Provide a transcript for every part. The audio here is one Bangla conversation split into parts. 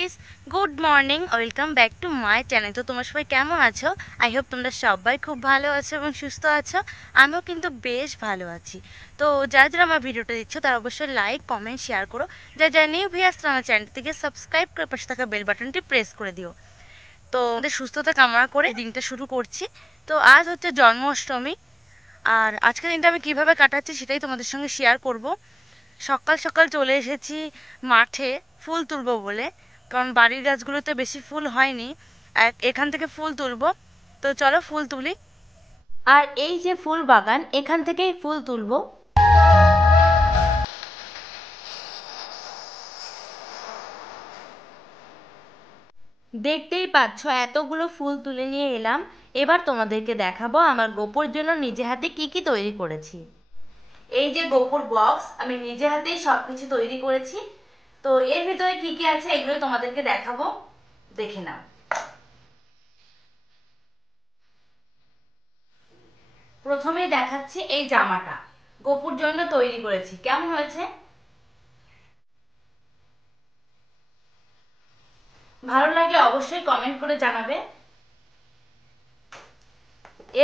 Guys, good morning. Welcome back to my channel. তো তোমরা সবাই কেমন আছো? আই হোপ তোমরা সবাই খুব ভালো আছো এবং সুস্থ আছো। আমিও কিন্তু বেশ ভালো আছি। তো যারা যারা আমার ভিডিওটা দিচ্ছ তারা অবশ্যই লাইক, কমেন্ট, শেয়ার করো। যারা নিউ ভিউয়ার্স আমার চ্যানেলটিকে সাবস্ক্রাইব করে পাশে থাকা বেল বাটনটি প্রেস করে দিও। তো আমাদের সুস্থতা কামনা করে দিনটা শুরু করছি। তো আজ হচ্ছে জন্মাষ্টমী, আর আজকের দিনটা আমি কীভাবে কাটাচ্ছি সেটাই তোমাদের সঙ্গে শেয়ার করব। সকাল সকাল চলে এসেছি মাঠে ফুল তুলবো বলে, কারণ বাড়ির গাছগুলোতে বেশি ফুল হয়নি। এখান থেকে ফুল তুলবো, তো চলো ফুল তুলি। আর এই যে ফুল বাগান, এখান থেকেই ফুল তুলবো। দেখতেই পাচ্ছ এতগুলো ফুল তুলে নিয়ে এলাম। এবার তোমাদেরকে দেখাবো আমার গোপুর জন্য নিজে হাতে কি কি তৈরি করেছি। এই যে গোপুর বক্স, আমি নিজে হাতেই সবকিছু তৈরি করেছি। তো এর ভিতরে কি কি আছে এগুলো তোমাদেরকে দেখাবো, দেখে নাও। প্রথমেই দেখাচ্ছি এই জামাটা গোপুর জন্য তৈরি করেছি, কেমন হয়েছে? ভালো লাগলে অবশ্যই কমেন্ট করে জানাবে।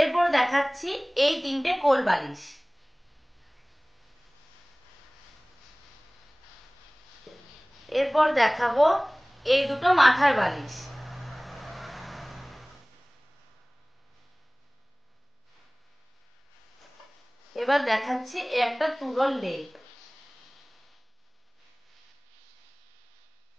এরপর দেখাচ্ছি এই তিনটে কোল বালিশ। এরপর দেখাবো এই দুটো মাথার বালিশ। এবার দেখাচ্ছি একটা তুলোর লেপ।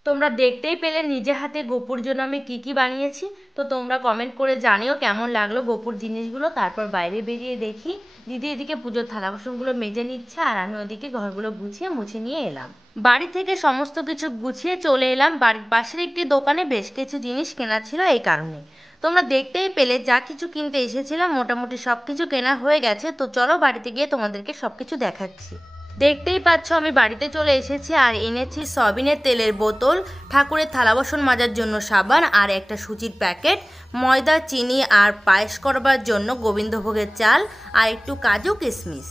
তোমরা দেখতেই পেলে নিজে হাতে গোপুর জন্য আমি কি কি বানিয়েছি। তো তোমরা কমেন্ট করে জানিও কেমন লাগলো গোপুর জিনিসগুলো। তারপর বাইরে বেরিয়ে দেখি দিদি এদিকে পুজোর থালা বাসনগুলো মেজে নিচ্ছে, আর আমি ওদিকে ঘরগুলো গুছিয়ে মুছে নিয়ে এলাম। বাড়ি থেকে সমস্ত কিছু গুছিয়ে চলে এলাম বাড়ির পাশের একটি দোকানে, বেশ কিছু জিনিস কেনা ছিল এই কারণে। তোমরা দেখতেই পেলে যা কিছু কিনতে এসেছিলাম মোটামুটি সব কিছু কেনা হয়ে গেছে। তো চলো বাড়িতে গিয়ে তোমাদেরকে সব কিছু দেখাচ্ছি। দেখতেই পাচ্ছ আমি বাড়িতে চলে এসেছি, আর এনেছি সয়াবিনের তেলের বোতল, ঠাকুরের থালা বাসন মাজার জন্য সাবান, আর একটা সুজির প্যাকেট, ময়দা, চিনি আর পায়েস করবার জন্য গোবিন্দভোগের চাল, আর একটু কাজু কিশমিশ।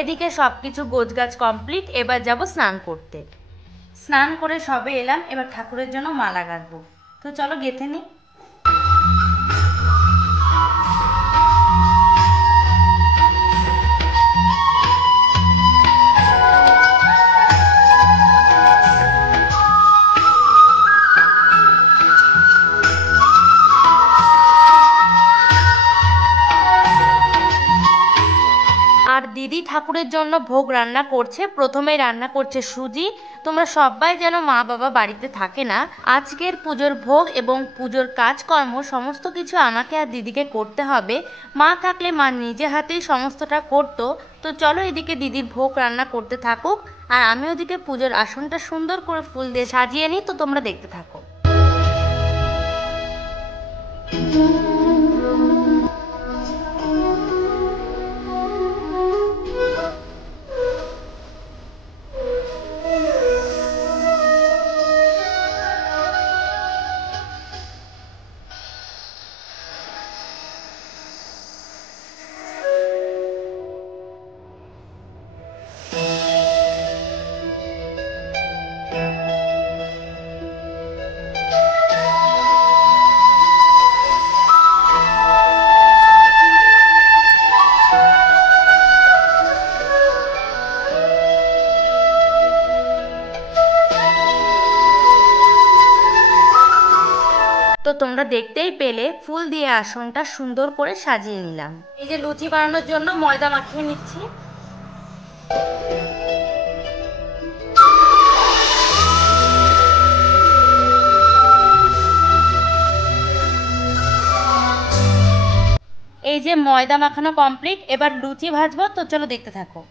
এদিকে সব কিছু গোছগাছ কমপ্লিট। এবার যাব স্নান করতে। স্নান করে সবে এলাম, এবার ঠাকুরের জন্য মালা গাঁথবো। তো চলো গেঁথে নিই। আর দিদি ঠাকুরের জন্য ভোগ রান্না করছে। প্রথমেই রান্না করছে সুজি। তোমরা সবাই যেন মা বাবা বাড়িতে থাকে না, আজকের পুজোর ভোগ এবং পুজোর কাজকর্ম সমস্ত কিছু আমাকে আর দিদিকে করতে হবে। মা থাকলে মা নিজে হাতেই সমস্তটা করতো। তো চলো এদিকে দিদির ভোগ রান্না করতে থাকুক, আর আমি ওদিকে পুজোর আসনটা সুন্দর করে ফুল দিয়ে সাজিয়ে নিই। তো তোমরা দেখতে থাকো। তো তোমরা দেখতেই পেলে ফুল দিয়ে আসনটা সুন্দর করে সাজিয়ে নিলাম। এই যে লুচি বানানোর জন্য ময়দা মাখিয়ে নিচ্ছি। এই যে ময়দা মাখানো কমপ্লিট, এবার লুচি ভাজবো। তো চলো দেখতে থাকো।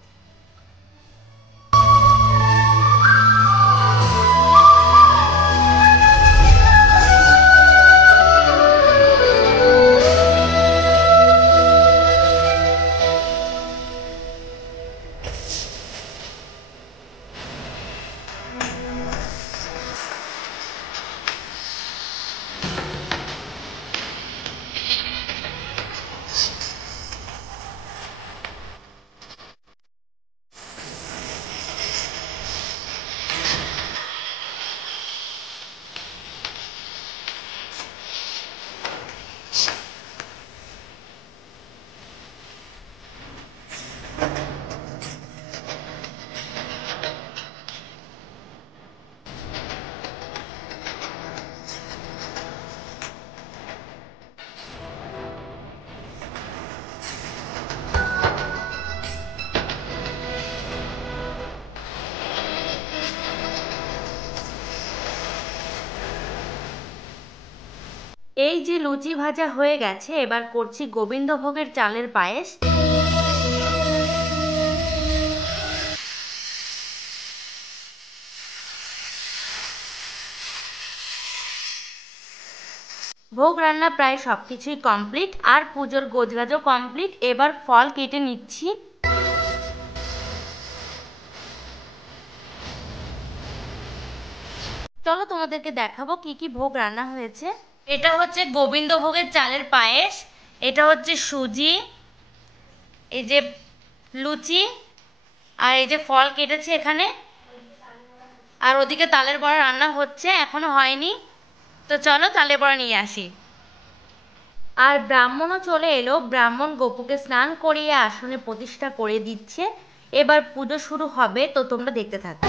এই যে লুচি ভাজা হয়ে গেছে, এবার করছি গোবিন্দভোগের চালের পায়েস। ভোগ রান্না প্রায় সবকিছুই কমপ্লিট, আর পুজোর গোছগাছও কমপ্লিট। এবার ফল কেটে নিচ্ছি। চলো তোমাদেরকে দেখাবো কি কি ভোগ রান্না হয়েছে। এটা হচ্ছে গোবিন্দভোগের চালের পায়েস, এটা হচ্ছে সুজি, এই যে লুচি, আর এই যে ফল কেটেছে এখানে, আর ওদিকে তালের বড়া রান্না হচ্ছে, এখনো হয়নি। তো চলো তালের বড়া নিয়ে আসি। আর ব্রাহ্মণও চলে এলো, ব্রাহ্মণ গোপুকে স্নান করিয়ে আসনে প্রতিষ্ঠা করে দিচ্ছে। এবার পুজো শুরু হবে, তো তোমরা দেখতে থাকো।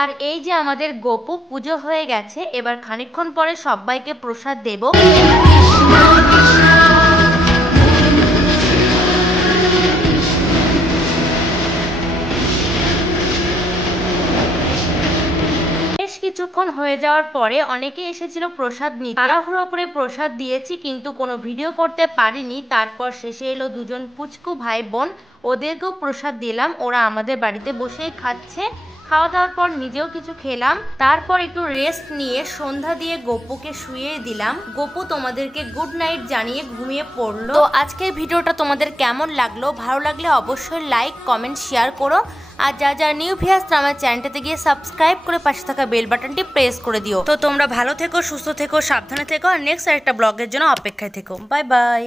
আর এই যে আমাদের গোপু পুজো হয়ে গেছে, এবার খানিকক্ষণ পরে সবাইকে প্রসাদ দেব। বেশ কিছুক্ষণ হয়ে যাওয়ার পরে অনেকে এসেছিল প্রসাদ নিতে, তাড়াহুড়ো করে প্রসাদ দিয়েছি কিন্তু কোনো ভিডিও করতে পারিনি। তারপর শেষে এলো দুজন পুচকু ভাই বোন, ওদেরকেও প্রসাদ দিলাম, ওরা আমাদের বাড়িতে বসেই খাচ্ছে। খাওয়া দাওয়ার পর নিজেও কিছু খেলাম, তারপর একটু রেস্ট নিয়ে সন্ধ্যা দিয়ে গোপুকে শুইয়ে দিলাম। গোপু তোমাদেরকে গুড নাইট জানিয়ে ঘুমিয়ে পড়লো। তো আজকের ভিডিওটা তোমাদের কেমন লাগলো? ভালো লাগলে অবশ্যই লাইক কমেন্ট শেয়ার করো, আর যারা নিউ ভিউয়ার্স আমার চ্যানেলটাতে গিয়ে সাবস্ক্রাইব করে পাশে থাকা বেল বাটনটি প্রেস করে দিও। তো তোমরা ভালো থেকো, সুস্থ থেকো, সাবধানে থেকো, আর নেক্সট আরেকটা ব্লগের জন্য অপেক্ষায় থেকো। Bye bye.